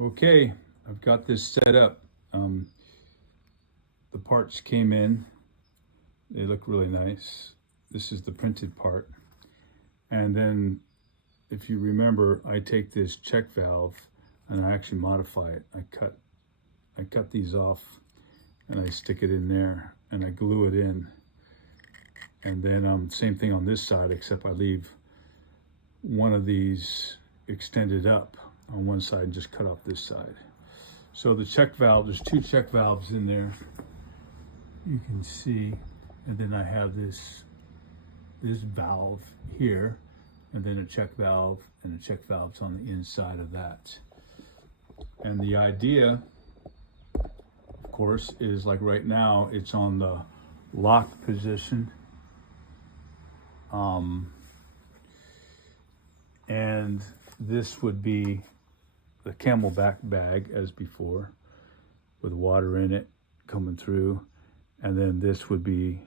Okay, I've got this set up. The parts came in. They look really nice. This is the printed part. And then, if you remember, I take this check valve and I actually modify it. I cut these off and I stick it in there and I glue it in. And then same thing on this side, except I leave one of these extended up on one side and just cut off this side. So the check valve, there's two check valves in there, you can see, and then I have this valve here, and then a check valve, and a check valve's on the inside of that. And the idea, of course, is like right now it's on the lock position, and this would be the Camelback bag as before, with water in it coming through, and then this would be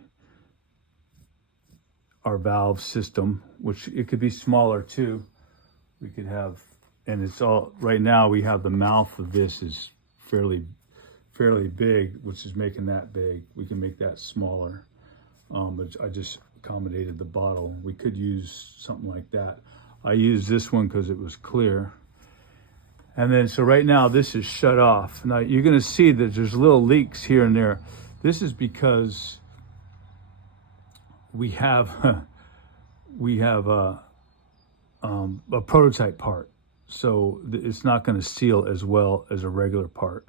our valve system, which it could be smaller too. We could have, and it's all, right now we have the mouth of this is fairly big, which is making that big. We can make that smaller, but I just accommodated the bottle. We could use something like that. I used this one because it was clear. And then, so right now this is shut off. Now you're gonna see that there's little leaks here and there. This is because we have a prototype part. So it's not gonna seal as well as a regular part.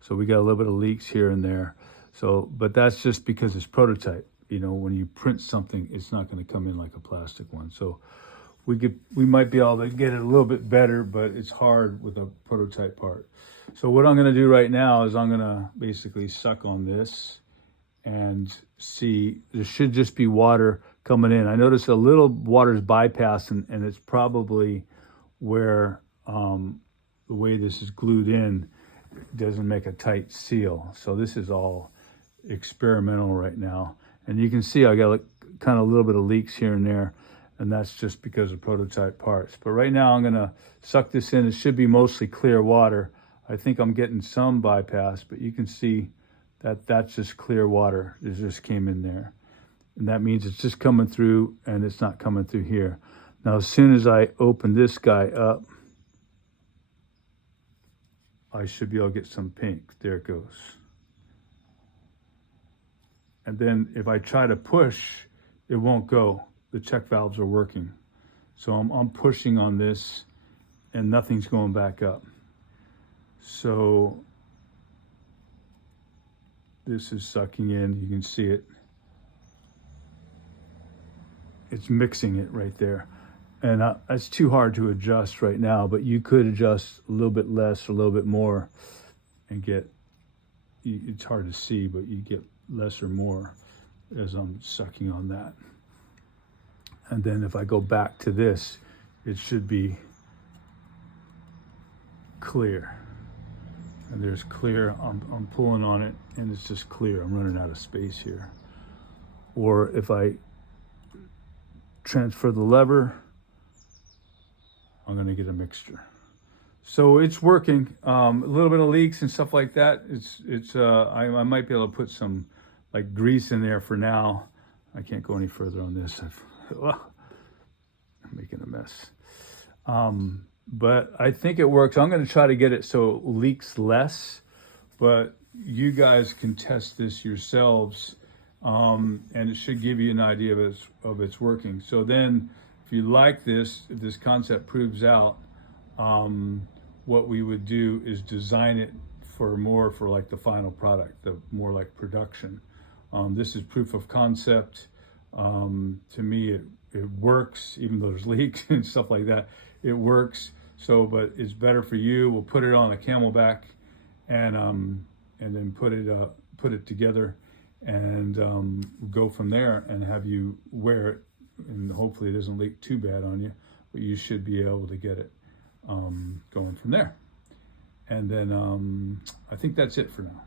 So we got a little bit of leaks here and there. So, but that's just because it's prototype. You know, when you print something, it's not gonna come in like a plastic one. So we might be able to get it a little bit better, but it's hard with a prototype part. So what I'm gonna do right now is I'm gonna basically suck on this and see, there should just be water coming in. I notice a little water is bypassing, and it's probably where the way this is glued in doesn't make a tight seal. So this is all experimental right now. And you can see I got kind of a little bit of leaks here and there, and that's just because of prototype parts. But right now I'm gonna suck this in. It should be mostly clear water. I think I'm getting some bypass, but you can see that that's just clear water. It just came in there. And that means it's just coming through, and it's not coming through here. Now, as soon as I open this guy up, I should be able to get some pink. There it goes. And then if I try to push, it won't go. The check valves are working. So I'm pushing on this and nothing's going back up. So this is sucking in, you can see it. It's mixing it right there. And it's too hard to adjust right now, but you could adjust a little bit less or a little bit more and get, it's hard to see, but you get less or more as I'm sucking on that. And then if I go back to this, it should be clear. And there's clear, I'm pulling on it and it's just clear. I'm running out of space here. Or if I transfer the lever, I'm gonna get a mixture. So it's working. A little bit of leaks and stuff like that. I might be able to put some like grease in there for now. I can't go any further on this. I'm making a mess. But I think it works. I'm going to try to get it so it leaks less, but you guys can test this yourselves, and it should give you an idea of its working. So then if you like this, if this concept proves out, what we would do is design it for like the final product, the more like production. This is proof of concept. To me, it works, even though there's leaks and stuff like that. It works. So, but it's better for you. We'll put it on a Camelback, and then put it together, and go from there and have you wear it, and hopefully it doesn't leak too bad on you. But you should be able to get it going from there. And then I think that's it for now.